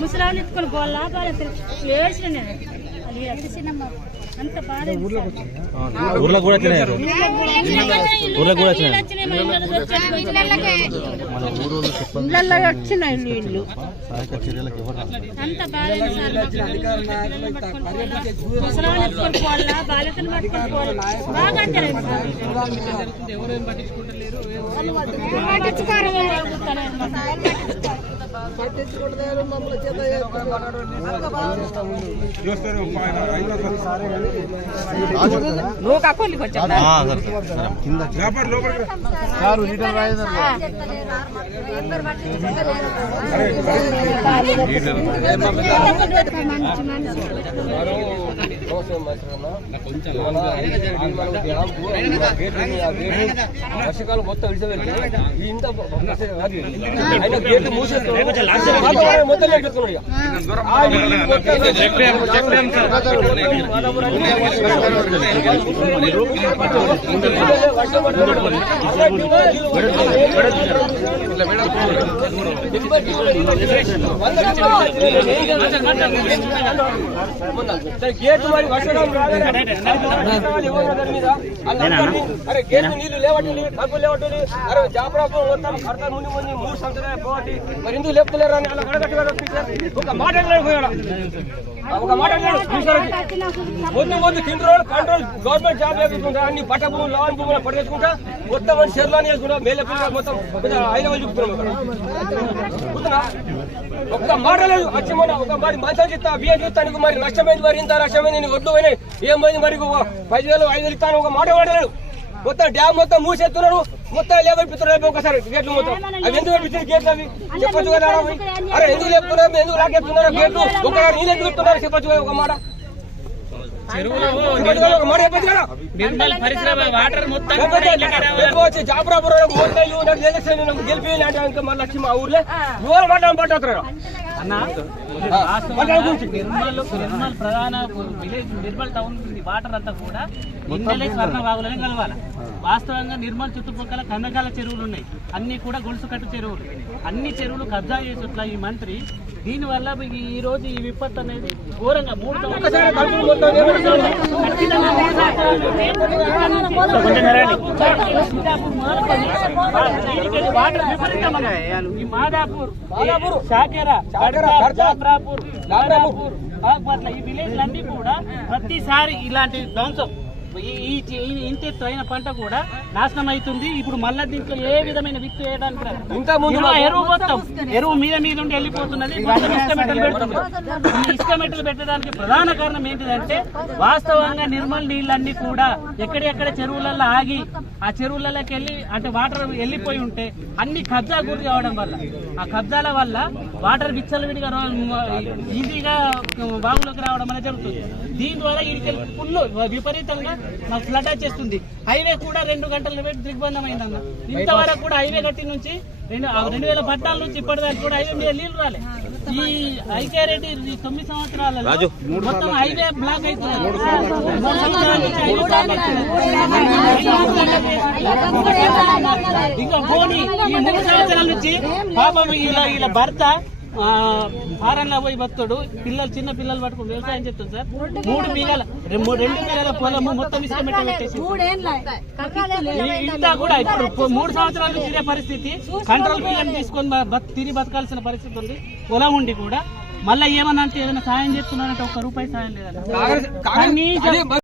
ముసలాన్ని ఎత్తుకొని గోళ్ళ చేసిన అంత బాధ. ఊర్లో కూడా వచ్చినాయి నీళ్లు అంత బాధ. ముసలాన్ని ఎత్తుకొని పోవాలా, బాలికను పట్టుకొని పోవాలి. బాగా నువ్వు కాకోలికి వచ్చా వర్షకాలం మొత్తం విడిచిపెట్టి ఇంత మూసేస్తున్నాడు. మొత్తం గేటు మరి వర్షకాలం అరే గేటు నీళ్లు లేవట్టు డబ్బులు లేవట్టు. అరే జాబరాపు మొత్తం కడతారు ముందు ముందు 3 సంవత్సరాలు పోటీ మరి ఎందుకు లేపుతలేరు అని అలా గడగట్టుగా ఒక మాట పోయాడు. ఒక మాట ముందు తిండ్రోలు కంట్రోల్ గవర్నమెంట్ జాబ్ వేసుకుంటా అన్ని పట్ట భూములు లావన్ భూములు పట్టేసుకుంటా మొత్తం షెర్లాని వేసుకుంటా మేల పిల్లలు మొత్తం 5 వేలు చూపుతున్నాం. ఒక్క మాట లేదు. వచ్చి మొన్న ఒక మరి మంచిగా చెప్తా బియ్యం చెప్తానికి మరి నష్టమైంది, మరి ఇంత నష్టమైంది, నేను ఒడ్లు పోయినాయి ఏం పోయింది, మరి 10,000 5,000 ఇస్తాను ఒక మాట వాడలేడు. మొత్తం డ్యామ్ మొత్తం మూసేస్తున్నాడు. మొత్తం లేబెట్టుతున్నాడు. ఒకసారి గేట్లు మొత్తం అవి ఎందుకు పెట్టించారు గేట్లు అవి చెప్పచ్చు కదా. అరే ఎందుకు లేపుతున్నారు, ఎందుకు లాగేస్తున్నారు గేట్లు? ఒక నీళ్ళు ఎందుకు చెప్తున్నారు చెప్పచ్చు కదా. ఒక మాట జాబరాపురం గెలిపి మళ్ళీ వచ్చి మా ఊర్లో యువలు మాట్లాడడం పట్టుతారు. నిర్మల్ ప్రధాన విలేజ్ నిర్మల్ టౌన్ వాటర్ అంతా కూడా ఇండలే స్వర్ణ వాగులనే కలవాలి. వాస్తవంగా నిర్మల్ చుట్టుపక్కల కందకాల చెరువులు ఉన్నాయి, అన్ని కూడా గొలుసు కట్టు చెరువులు. అన్ని చెరువులు కబ్జా చేసేట్ల ఈ మంత్రి. దీనివల్ల ఈ రోజు ఈ విపత్తు అనేది ఘోరంగా 3 వాటర్ విపరీతంగా ఈ మాదాపూర్, షాకేరా, జాఫరాపూర్, అట్లా ఈ విలేజ్లన్నీ కూడా ప్రతిసారి ఇలాంటి ధ్వంసం. ఇంత అయిన పంట కూడా నాశనం అవుతుంది. ఇప్పుడు మళ్ళా దీంట్లో ఏ విధమైన విత్తు వేయడానికి ఎరువు మొత్తం ఎరువు మీద ఉండి వెళ్ళిపోతున్నది. ఇసుకమెట్టలు పెడుతుంది. ఈ ఇసుకమెట్టలు పెట్టడానికి ప్రధాన కారణం ఏంటిదంటే వాస్తవంగా నిర్మల్ నీళ్ళన్నీ కూడా ఎక్కడెక్కడ చెరువులలో ఆగి ఆ చెరువులలోకి వెళ్ళి అంటే వాటర్ వెళ్ళిపోయి ఉంటే అన్ని కబ్జా గురి కావడం వల్ల ఆ కబ్జాల వల్ల వాటర్ విచ్చలవిడిగా ఈజీగా బాగులోకి రావడం అనేది జరుగుతుంది. దీని ద్వారా వీడికి ఫుల్ విపరీతంగా మాకు ఫ్లడ్ వచ్చేస్తుంది. హైవే కూడా 2 గంటల పెట్టి దిగ్బంధం అయిందన్న. ఇంతవరకు కూడా హైవే కట్టి నుంచి 2014 నుంచి ఇప్పటిదాకా కూడా హైవే మీద నీళ్లు రాలే. ఈ ఐకేరెడ్డి 9 సంవత్సరాలలో మొత్తం హైవే బ్లాక్ అవుతుంది. ఇంకా పోనీ ఈ 3 సంవత్సరాల నుంచి పాపం ఇలా భర్త ఫారెన్లో పోయి భక్తుడు చిన్న పిల్లలు పట్టుకుని వ్యవసాయం చేస్తుంది సార్. 2 బిఘాల పొలము మొత్తం ఇసుక మెట్ట పెట్టేసి ఇంత కూడా ఇప్పుడు 3 సంవత్సరాల నుంచి ఇదే పరిస్థితి. కంట్రోల్ బియ్యం తీసుకొని తిరిగి బతకాల్సిన పరిస్థితి ఉంది. పొలం ఉండి కూడా మళ్ళీ ఏమన్నా అంటే ఏదైనా సాయం చేస్తున్నారంటే 1 రూపాయి సాయం లేదన్న.